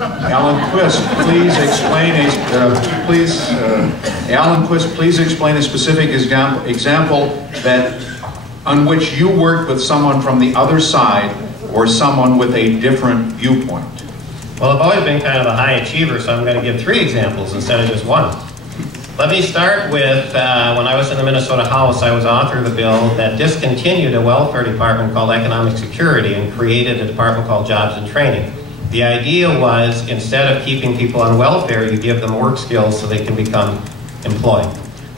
Alan Quist, please explain Alan Quist, please explain a specific example on which you worked with someone from the other side or someone with a different viewpoint. Well, I've always been kind of a high achiever, so I'm going to give 3 examples instead of just one. Let me start with when I was in the Minnesota House, I was author of the bill that discontinued a welfare department called Economic Security and created a department called Jobs and Training. The idea was, instead of keeping people on welfare, you give them work skills so they can become employed.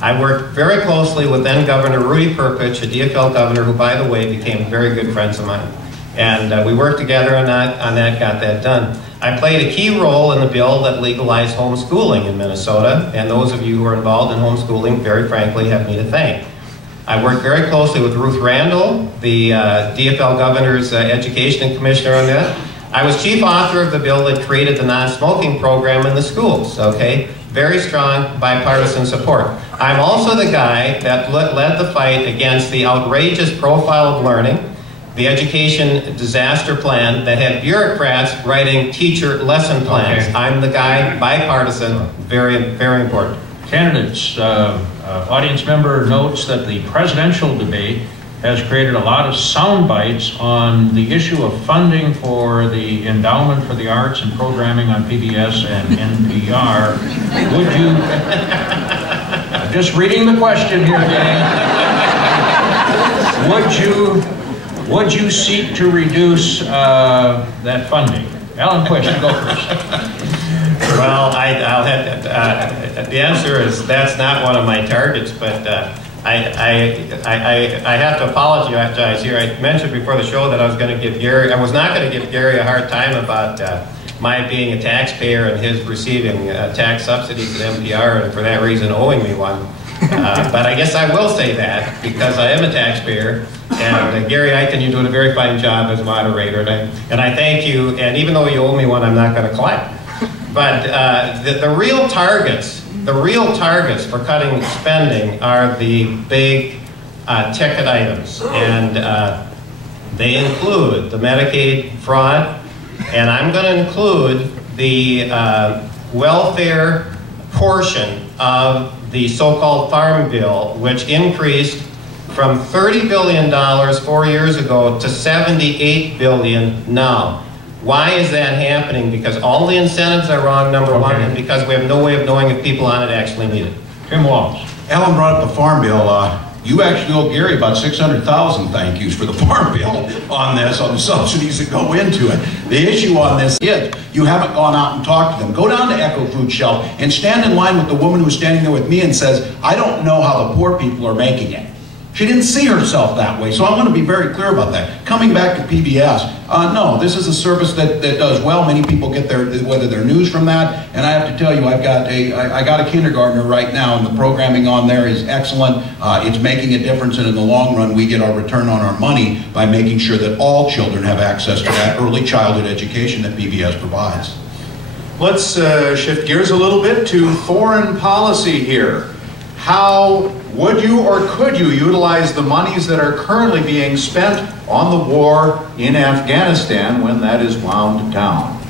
I worked very closely with then Governor Rudy Perpich, a DFL governor who, by the way, became very good friends of mine. And we worked together on that, got that done. I played a key role in the bill that legalized homeschooling in Minnesota, and those of you who are involved in homeschooling, very frankly, have me to thank. I worked very closely with Ruth Randall, the DFL governor's education commissioner on that. I was chief author of the bill that created the non-smoking program in the schools, okay? Very strong bipartisan support. I'm also the guy that led the fight against the outrageous profile of learning, the education disaster plan that had bureaucrats writing teacher lesson plans. Okay. I'm the guy, bipartisan, very, very important. Candidates, audience member notes that the presidential debate has created a lot of sound bites on the issue of funding for the Endowment for the Arts and programming on PBS and NPR. Would you, just reading the question here, gang, would you seek to reduce that funding? Alan Quist, you go first. Well, the answer is that's not one of my targets, but I have to apologize here. I mentioned before the show that I was not going to give Gary a hard time about my being a taxpayer and his receiving tax subsidies at NPR and for that reason owing me one. But I guess I will say that because I am a taxpayer. And Gary Eichen, you're doing a very fine job as moderator, and I thank you. And even though you owe me one, I'm not going to collect. But the real targets for cutting spending are the big ticket items, and they include the Medicaid fraud, and I'm going to include the welfare portion of the so-called Farm Bill, which increased from $30 billion 4 years ago to $78 billion now. Why is that happening? Because all the incentives are wrong, number one, and because we have no way of knowing if people on it actually need it. Tim Walz. Alan brought up the Farm Bill. You actually owe Gary about 600,000 thank yous for the Farm Bill on this, on the subsidies that go into it. The issue on this is you haven't gone out and talked to them. Go down to Echo Food Shelf and stand in line with the woman who's standing there with me and says, I don't know how the poor people are making it. She didn't see herself that way, so I want to be very clear about that. Coming back to PBS, no, this is a service that does well. Many people get their news from that, and I have to tell you, I got a kindergartner right now, and the programming on there is excellent. It's making a difference, and in the long run, we get our return on our money by making sure that all children have access to that early childhood education that PBS provides. Let's shift gears a little bit to foreign policy here. How would you or could you utilize the monies that are currently being spent on the war in Afghanistan when that is wound down?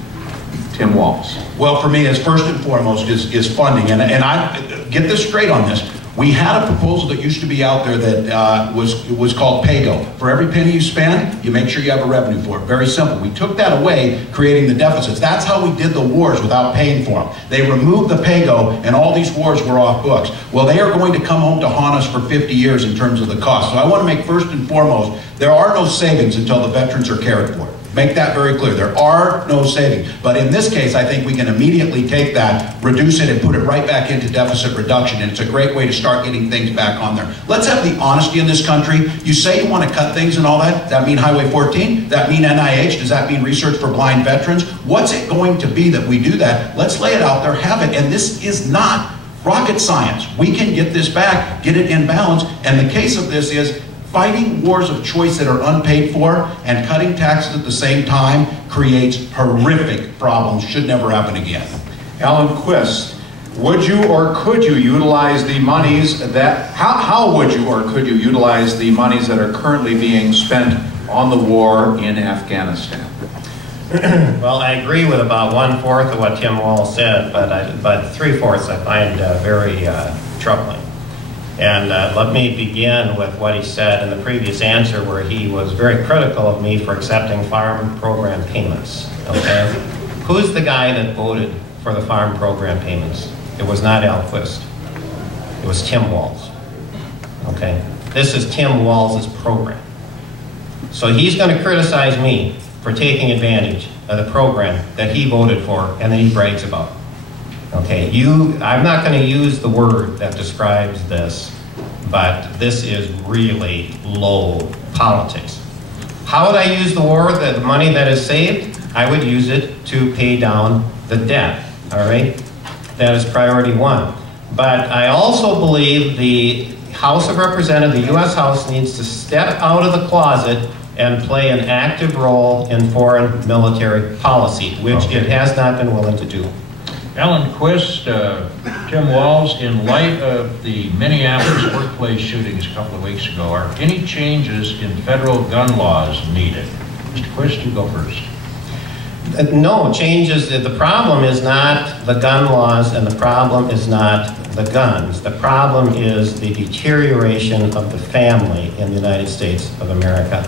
Tim Walz. Well, for me, as first and foremost is funding, and I get this straight on this. We had a proposal that used to be out there that was called PAYGO. For every penny you spend, you make sure you have a revenue for it. Very simple. We took that away, creating the deficits. That's how we did the wars without paying for them. They removed the PAYGO, and all these wars were off books. Well, they are going to come home to haunt us for 50 years in terms of the cost. So I want to make first and foremost, there are no savings until the veterans are cared for. Make that very clear. There are no savings. But in this case, I think we can immediately take that, reduce it, and put it right back into deficit reduction. And it's a great way to start getting things back on there. Let's have the honesty in this country. You say you want to cut things and all that. Does that mean Highway 14? Does that mean NIH? Does that mean research for blind veterans? What's it going to be that we do that? Let's lay it out there, have it. And this is not rocket science. We can get this back, get it in balance. And the case of this is fighting wars of choice that are unpaid for and cutting taxes at the same time creates horrific problems. Should never happen again. Alan Quist, would you or could you utilize the monies that, how would you or could you utilize the monies that are currently being spent on the war in Afghanistan? Well, I agree with about 1/4 of what Tim Walz said, but 3/4 I find very troubling. And let me begin with what he said in the previous answer, where he was very critical of me for accepting farm program payments. Okay, who's the guy that voted for the farm program payments? It was not Al Quist. It was Tim Walz. Okay, this is Tim Walz's program. So he's going to criticize me for taking advantage of the program that he voted for and that he brags about. Okay, I'm not going to use the word that describes this, but this is really low politics. How would I use the money that is saved? I would use it to pay down the debt, all right? That is priority one. But I also believe the House of Representatives, the U.S. House, needs to step out of the closet and play an active role in foreign military policy, which it has not been willing to do. Alan Quist, Tim Walz, in light of the Minneapolis workplace shootings a couple of weeks ago, are any changes in federal gun laws needed? Mr. Quist, you go first. No changes. The problem is not the gun laws, and the problem is not the guns. The problem is the deterioration of the family in the United States of America.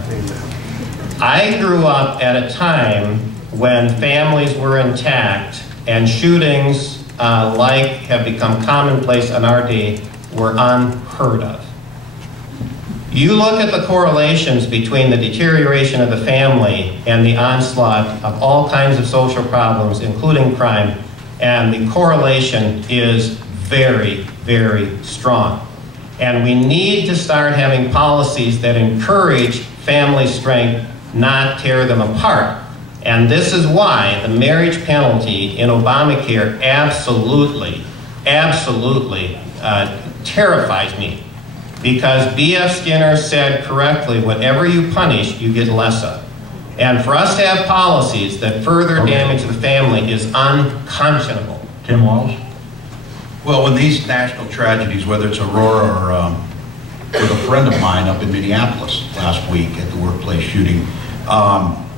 I grew up at a time when families were intact and shootings like have become commonplace in our day were unheard of. You look at the correlations between the deterioration of the family and the onslaught of all kinds of social problems, including crime, and the correlation is very, very strong. And we need to start having policies that encourage family strength, not tear them apart. And this is why the marriage penalty in Obamacare absolutely terrifies me. Because B.F. Skinner said correctly, whatever you punish, you get less of. And for us to have policies that further damage the family is unconscionable. Tim Walz? Well, when these national tragedies, whether it's Aurora or with a friend of mine up in Minneapolis last week at the workplace shooting,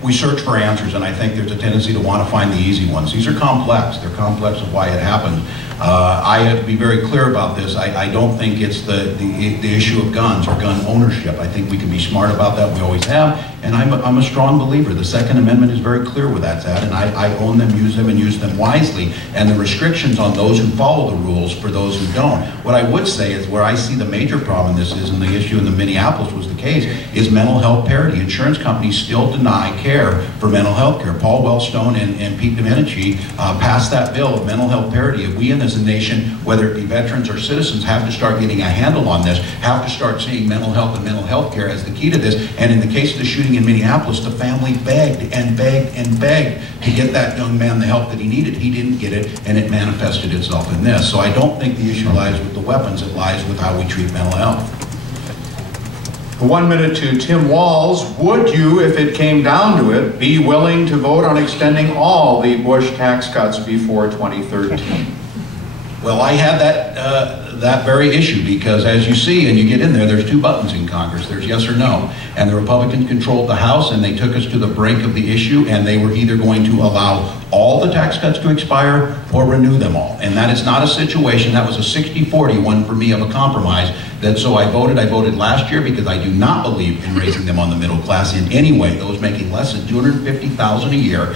we search for answers, and I think there's a tendency to want to find the easy ones. These are complex. They're complex of why it happened. I have to be very clear about this. I don't think it's the issue of guns or gun ownership. I think we can be smart about that. We always have. And I'm a strong believer. The Second Amendment is very clear where that's at, and I own them, use them, and use them wisely. And the restrictions on those who follow the rules for those who don't. What I would say is where I see the major problem in this is, and the issue in the Minneapolis was the case, is mental health parity. Insurance companies still deny care for mental health care. Paul Wellstone and Pete Domenici passed that bill of mental health parity. If we in as a nation, whether it be veterans or citizens, have to start getting a handle on this, have to start seeing mental health and mental health care as the key to this. And in the case of the shooting in Minneapolis, the family begged and begged and begged to get that young man the help that he needed. He didn't get it, and it manifested itself in this. So I don't think the issue lies with the weapons, it lies with how we treat mental health. 1 minute to Tim Walz. Would you, if it came down to it, be willing to vote on extending all the Bush tax cuts before 2013? Well, I had that very issue because, as you see, and you get in there, there's two buttons in Congress. There's yes or no. And the Republicans controlled the House, and they took us to the brink of the issue, and they were either going to allow all the tax cuts to expire or renew them all. And that is not a situation. That was a 60-40 one for me of a compromise. So I voted last year because I do not believe in raising them on the middle class in any way. Those making less than $250,000 a year.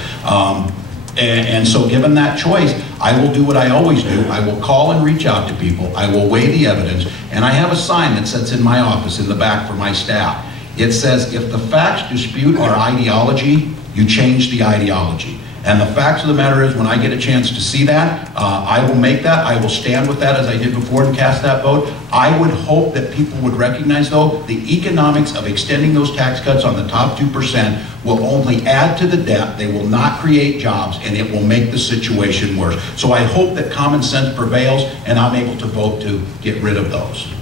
And so given that choice, I will do what I always do. I will call and reach out to people. I will weigh the evidence. And I have a sign that sits in my office in the back for my staff. It says, if the facts dispute our ideology, you change the ideology. And the facts of the matter is, when I get a chance to see that, I will make that. I will stand with that as I did before and cast that vote. I would hope that people would recognize, though, the economics of extending those tax cuts on the top 2% will only add to the debt. They will not create jobs, and it will make the situation worse. So I hope that common sense prevails, and I'm able to vote to get rid of those.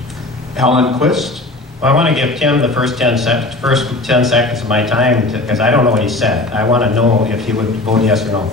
Alan Quist. Well, I want to give Tim the first 10 seconds of my time because I don't know what he said. I want to know if he would vote yes or no.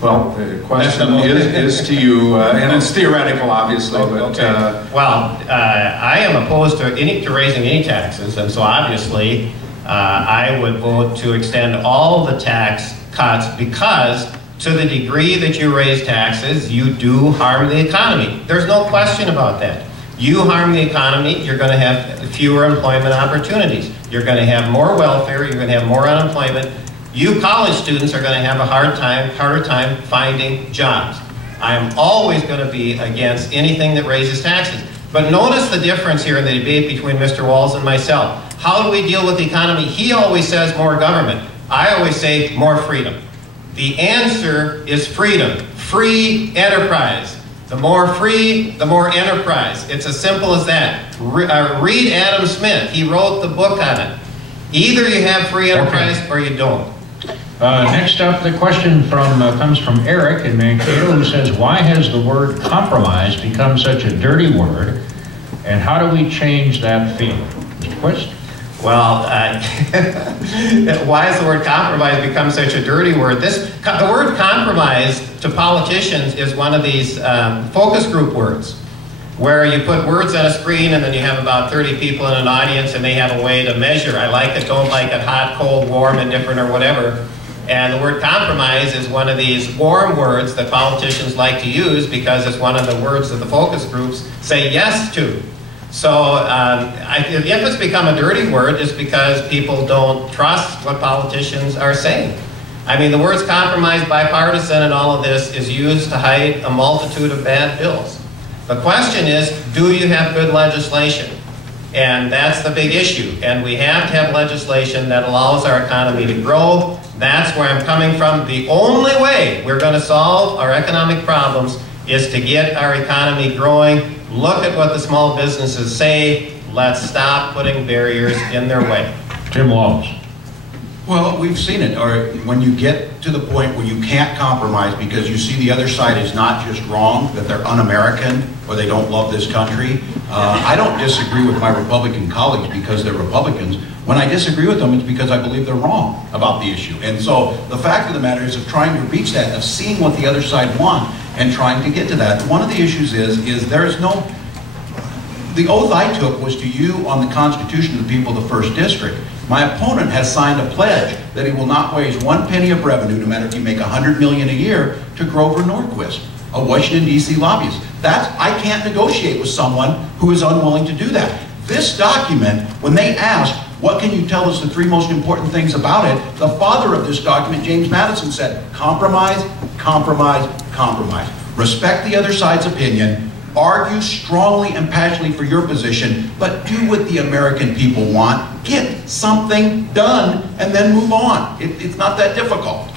Well, the question is to you, and it's theoretical, obviously. But, okay. I am opposed to raising any taxes, and so obviously I would vote to extend all the tax cuts because to the degree that you raise taxes, you do harm the economy. There's no question about that. You harm the economy, you're going to have fewer employment opportunities. You're going to have more welfare, you're going to have more unemployment. You college students are going to have a harder time finding jobs. I am always going to be against anything that raises taxes. But notice the difference here in the debate between Mr. Walz and myself. How do we deal with the economy? He always says more government. I always say more freedom. The answer is freedom. Free enterprise. The more free, the more enterprise. It's as simple as that. Read Adam Smith. He wrote the book on it. Either you have free enterprise or you don't. Next up, the question comes from Eric in Mankato, who says, why has the word compromise become such a dirty word, and how do we change that feeling? Mr. Quist? Well, why has the word compromise become such a dirty word? The word compromise to politicians is one of these focus group words, where you put words on a screen and then you have about 30 people in an audience and they have a way to measure. I like it, don't like it, hot, cold, warm, indifferent, or whatever. And the word compromise is one of these warm words that politicians like to use because it's one of the words that the focus groups say yes to. So if it's become a dirty word, it's because people don't trust what politicians are saying. I mean, the words compromise, bipartisan, and all of this is used to hide a multitude of bad bills. The question is, do you have good legislation? And that's the big issue. And we have to have legislation that allows our economy to grow. That's where I'm coming from. The only way we're going to solve our economic problems is to get our economy growing. Look at what the small businesses say. Let's stop putting barriers in their way. Jim Walz. Well, we've seen it. Or when you get to the point where you can't compromise because you see the other side is not just wrong, that they're un-American or they don't love this country. I don't disagree with my Republican colleagues because they're Republicans. When I disagree with them, it's because I believe they're wrong about the issue. And so the fact of the matter is of trying to reach that, of seeing what the other side want and trying to get to that. One of the issues is there is no, the oath I took was to you on the Constitution of the people of the First District. My opponent has signed a pledge that he will not waste 1 penny of revenue, no matter if you make $100 million a year, to Grover Norquist, a Washington, D.C. lobbyist. I can't negotiate with someone who is unwilling to do that. This document, when they asked, what can you tell us the 3 most important things about it, the father of this document, James Madison, said, compromise, compromise, compromise. Respect the other side's opinion, argue strongly and passionately for your position, but do what the American people want. Get something done and then move on. It's not that difficult.